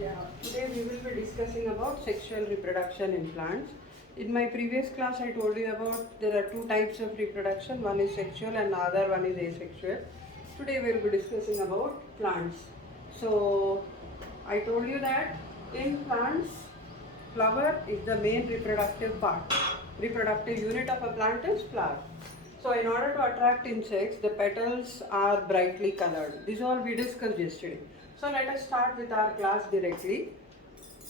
Yeah, today we will be discussing about sexual reproduction in plants. In my previous class, I told you about there are two types of reproduction. One is sexual and the other one is asexual. Today we will be discussing about plants. So I told you that in plants, flower is the main reproductive part. Reproductive unit of a plant is flower. So in order to attract insects, the petals are brightly colored. This all we discussed yesterday. So let us start with our class directly.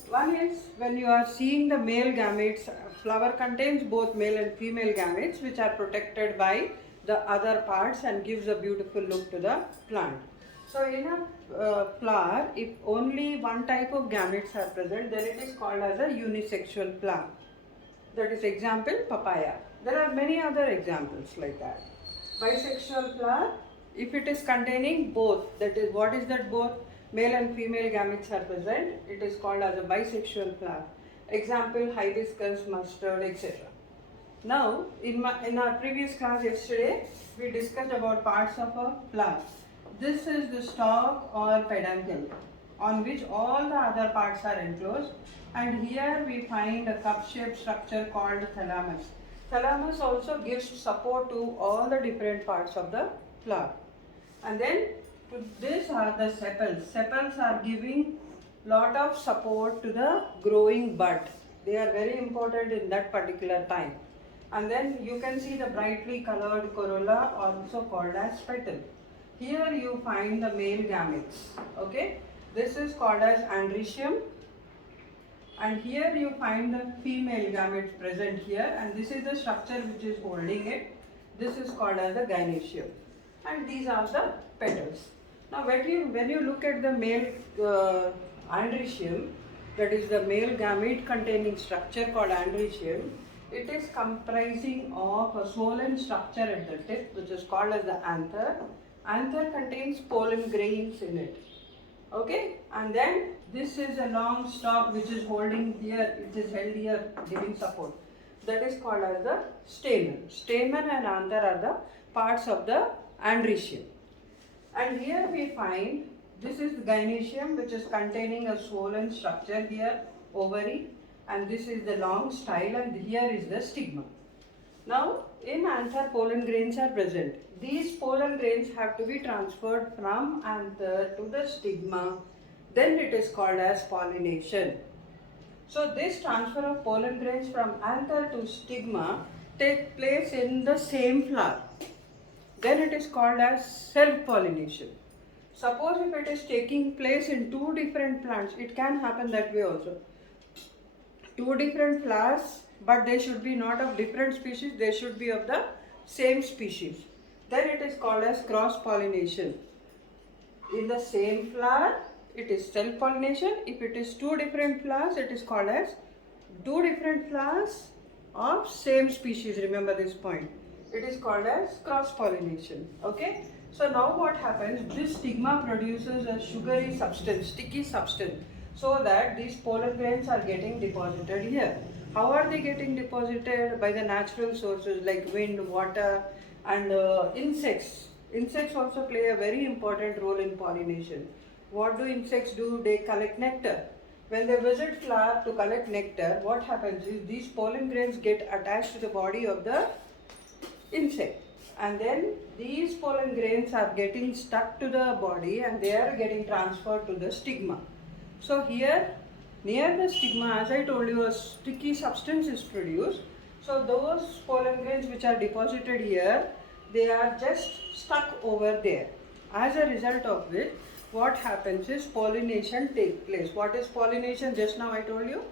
One is when you are seeing the male gametes, flower contains both male and female gametes which are protected by the other parts and gives a beautiful look to the plant. So in a flower, if only one type of gametes are present, then it is called as a unisexual flower. That is example papaya. There are many other examples like that. Bisexual flower, if it is containing both, that is what is that both? Male and female gametes are present, it is called as a bisexual flower. Example hibiscus, mustard, etc. Now, in our previous class yesterday, we discussed about parts of a flower. This is the stalk or peduncle on which all the other parts are enclosed, and here we find a cup-shaped structure called thalamus. Thalamus also gives support to all the different parts of the flower. And then to this are the sepals. Sepals are giving lot of support to the growing bud. They are very important in that particular time. And then you can see the brightly colored corolla, also called as petal. Here you find the male gametes. Okay, this is called as androecium, and here you find the female gametes present here, and this is the structure which is holding it. This is called as the gynoecium, and these are the petals. Now when you look at the male androecium, that is the male gamete containing structure called androecium, it is comprising of a swollen structure at the tip which is called as the anther. Anther contains pollen grains in it. Okay, and then this is a long stalk which is holding here, it is held here giving support. That is called as the stamen. Stamen and anther are the parts of the androecium. And here we find this is the gynoecium which is containing a swollen structure here, ovary, and this is the long style, and here is the stigma. Now in anther pollen grains are present. These pollen grains have to be transferred from anther to the stigma. Then it is called as pollination. So this transfer of pollen grains from anther to stigma takes place in the same flower. Then it is called as self-pollination. Suppose if it is taking place in two different plants, it can happen that way also. Two different flowers, but they should be not of different species, they should be of the same species. Then it is called as cross-pollination. In the same flower, it is self-pollination. If it is two different flowers, it is called as two different flowers of same species. Remember this point. It is called as cross-pollination. Okay. So now what happens? This stigma produces a sugary substance, sticky substance, so that these pollen grains are getting deposited here. How are they getting deposited? By the natural sources like wind, water, and insects. Insects also play a very important role in pollination. What do insects do? They collect nectar. When they visit flower to collect nectar, what happens is these pollen grains get attached to the body of the insect, and then these pollen grains are getting stuck to the body and they are getting transferred to the stigma. So here near the stigma, as I told you, a sticky substance is produced. So those pollen grains which are deposited here, they are just stuck over there. As a result of which, what happens is pollination takes place. What is pollination? Just now I told you,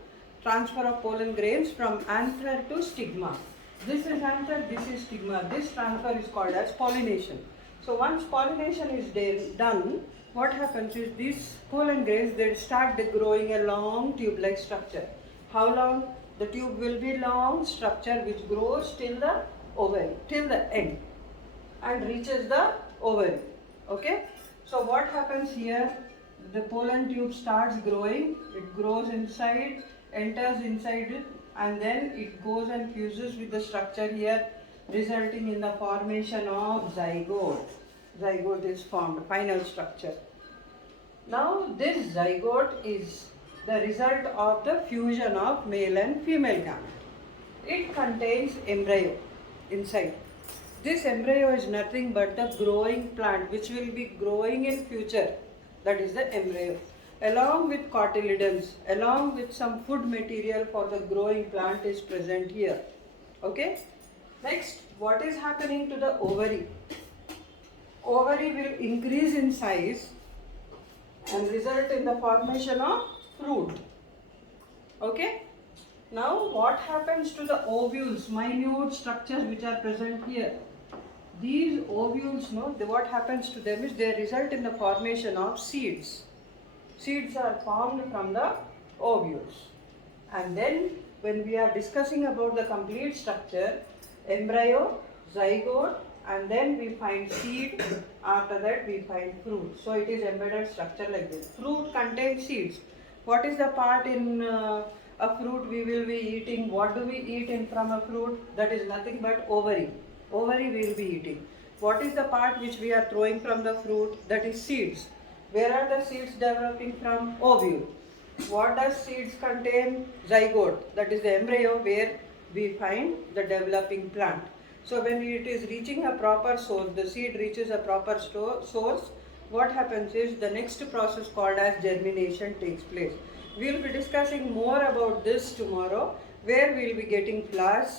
transfer of pollen grains from anther to stigma. This is anther, this is stigma. This transfer is called as pollination. So once pollination is done, what happens is these pollen grains, they start growing a long tube-like structure. How long? The tube will be long structure which grows till the ovary, till the end, and reaches the ovary. Okay? So what happens here? The pollen tube starts growing, it grows inside, enters inside it, and then it goes and fuses with the structure here, resulting in the formation of zygote. Zygote is formed, final structure. Now this zygote is the result of the fusion of male and female gamete. It contains embryo inside. This embryo is nothing but the growing plant which will be growing in future. That is the embryo. Along with cotyledons, along with some food material for the growing plant is present here. Okay. Next, what is happening to the ovary? Ovary will increase in size and result in the formation of fruit. Okay. Now what happens to the ovules, minute structures which are present here? These ovules, what happens to them is they result in the formation of seeds. Seeds are formed from the ovules. And then when we are discussing about the complete structure, embryo, zygote, and then we find seed, after that we find fruit. So it is embedded structure like this. Fruit contains seeds. What is the part in a fruit we will be eating? What do we eat in from a fruit? That is nothing but ovary. Ovary we will be eating. What is the part which we are throwing from the fruit? That is seeds. Where are the seeds developing from? Ovule. What does seeds contain? Zygote. That is the embryo where we find the developing plant. So when it is reaching a proper source, the seed reaches a proper source, what happens is the next process called as germination takes place. We will be discussing more about this tomorrow, where we will be getting flowers.